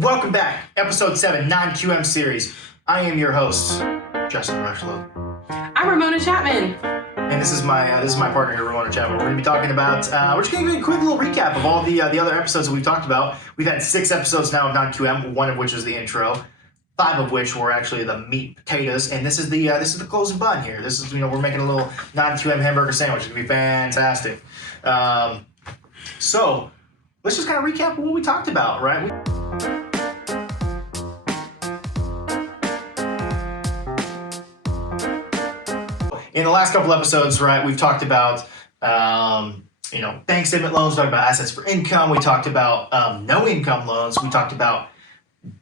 Welcome back, episode 7, non-QM series. I am your host, Justin Rushlow. I'm Ramona Chapman. And this is my partner here, Ramona Chapman. We're going to be talking about, we're just going to give you a quick little recap of all the other episodes that we've talked about. We've had 6 episodes now of non-QM, one of which is the intro, 5 of which were actually the meat potatoes, and this is the closing bun here. This is, we're making a little non-QM hamburger sandwich. It's going to be fantastic. So let's just kind of recap what we talked about, right? In the last couple episodes, right, we've talked about, bank statement loans, we talked about assets for income, we talked about no income loans, we talked about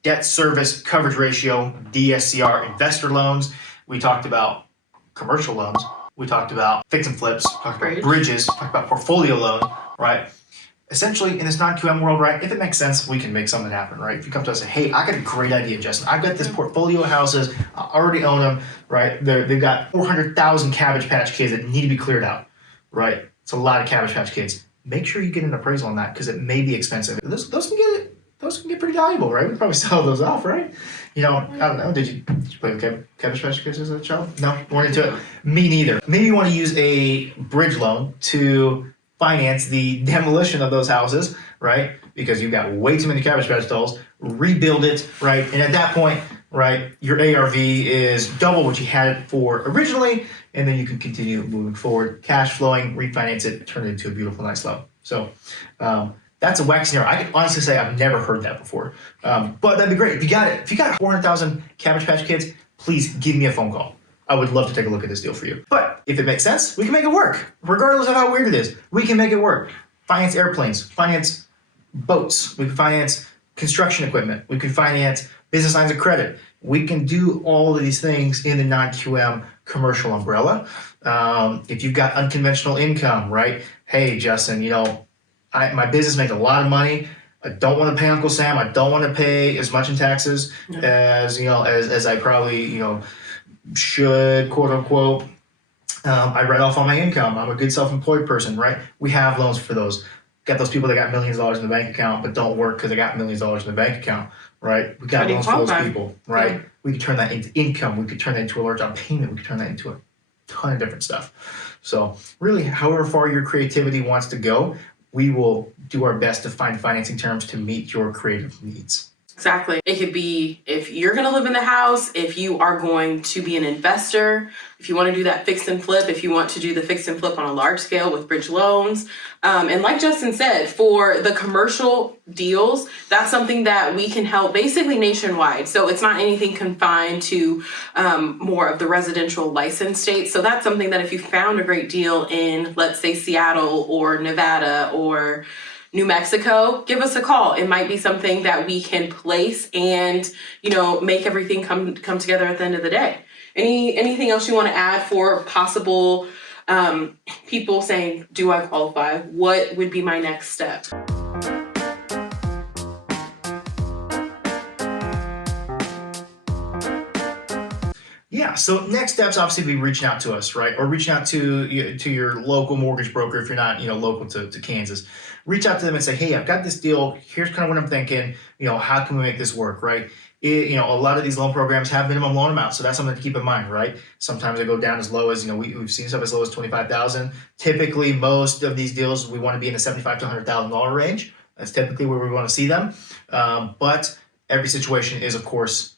debt service coverage ratio, DSCR investor loans, we talked about commercial loans, we talked about fix and flips, talked about bridges, talked about portfolio loans, right? Essentially, in this non-QM world, right, if it makes sense, we can make something happen, right? If you come to us and say, hey, I got a great idea, Justin. I've got this portfolio of houses. I already own them, right? They've got 400,000 Cabbage Patch Kids that need to be cleared out, right? It's a lot of Cabbage Patch Kids. Make sure you get an appraisal on that because it may be expensive. Those can get pretty valuable, right? We'd probably sell those off, right? I don't know. Did you play with Cabbage Patch Kids as a child? No? Weren't into it? Me neither. Maybe you want to use a bridge loan to finance the demolition of those houses, right? Because you've got way too many Cabbage Patch Dolls, rebuild it, right? And at that point, right, your ARV is double what you had it for originally, and then you can continue moving forward, cash flowing, refinance it, turn it into a beautiful, nice loan. So that's a whack scenario. I can honestly say I've never heard that before, but that'd be great. If you got it, if you got 400,000 Cabbage Patch Kids, please give me a phone call. I would love to take a look at this deal for you. But if it makes sense, we can make it work. Regardless of how weird it is, we can make it work. Finance airplanes, finance boats, we can finance construction equipment, we can finance business lines of credit. We can do all of these things in the non-QM commercial umbrella. If you've got unconventional income, right? Hey, Justin, my business makes a lot of money. I don't want to pay Uncle Sam. I don't want to pay as much in taxes as I probably, should, quote unquote. I write off all my income. I'm a good self-employed person, right? We have loans for those. Got those people that got millions of dollars in the bank account but don't work because they got millions of dollars in the bank account, right? We got loans for those people, right? Yeah. We could turn that into income. We could turn that into a large down payment. We could turn that into a ton of different stuff. So really, however far your creativity wants to go, we will do our best to find financing terms to meet your creative needs. Exactly. It could be if you're going to live in the house, if you are going to be an investor, if you want to do that fix and flip, if you want to do the fix and flip on a large scale with bridge loans. And like Justin said, for the commercial deals, that's something that we can help basically nationwide. So it's not anything confined to more of the residential license states. So that's something that if you found a great deal in, let's say, Seattle or Nevada or New Mexico, give us a call. It might be something that we can place and, make everything come together at the end of the day. Anything else you want to add for possible people saying, do I qualify? What would be my next step? Yeah, so next steps obviously be reaching out to us, right? Or reaching out to your local mortgage broker if you're not, local to Kansas. Reach out to them and say, hey, I've got this deal. Here's kind of what I'm thinking. How can we make this work, right? A lot of these loan programs have minimum loan amounts, so that's something to keep in mind, right? Sometimes they go down as low as, we've seen stuff as low as $25,000. Typically, most of these deals, we want to be in the $75,000 to $100,000 range. That's typically where we want to see them. But every situation is, of course,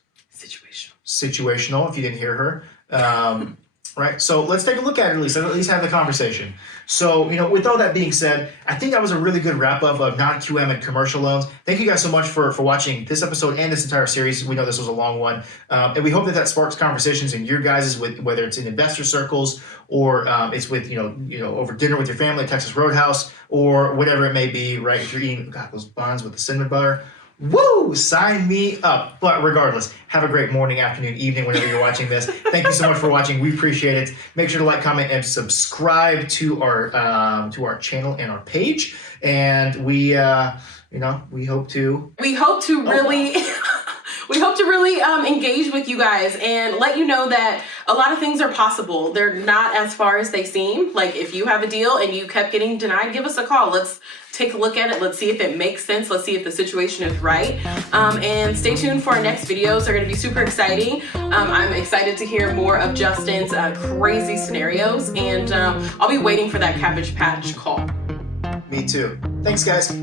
situational, if you didn't hear her. Right? So let's take a look at it at least have the conversation. So, with all that being said, I think that was a really good wrap-up of non-QM and commercial loans. Thank you guys so much for watching this episode and this entire series. We know this was a long one. And we hope that sparks conversations in your guys' with whether it's in investor circles or it's with, over dinner with your family at Texas Roadhouse or whatever it may be, right? If you're eating, those buns with the cinnamon butter. Woo! Sign me up. But regardless, have a great morning, afternoon, evening, whenever you're watching this. Thank you so much for watching. We appreciate it. Make sure to like, comment, and subscribe to our channel and our page. And we hope to really. We hope to really engage with you guys and let you know that a lot of things are possible. They're not as far as they seem. Like if you have a deal and you kept getting denied, give us a call. Let's take a look at it. Let's see if it makes sense. Let's see if the situation is right. And stay tuned for our next videos. They're going to be super exciting. I'm excited to hear more of Justin's crazy scenarios, and I'll be waiting for that Cabbage Patch call. Me too. Thanks, guys.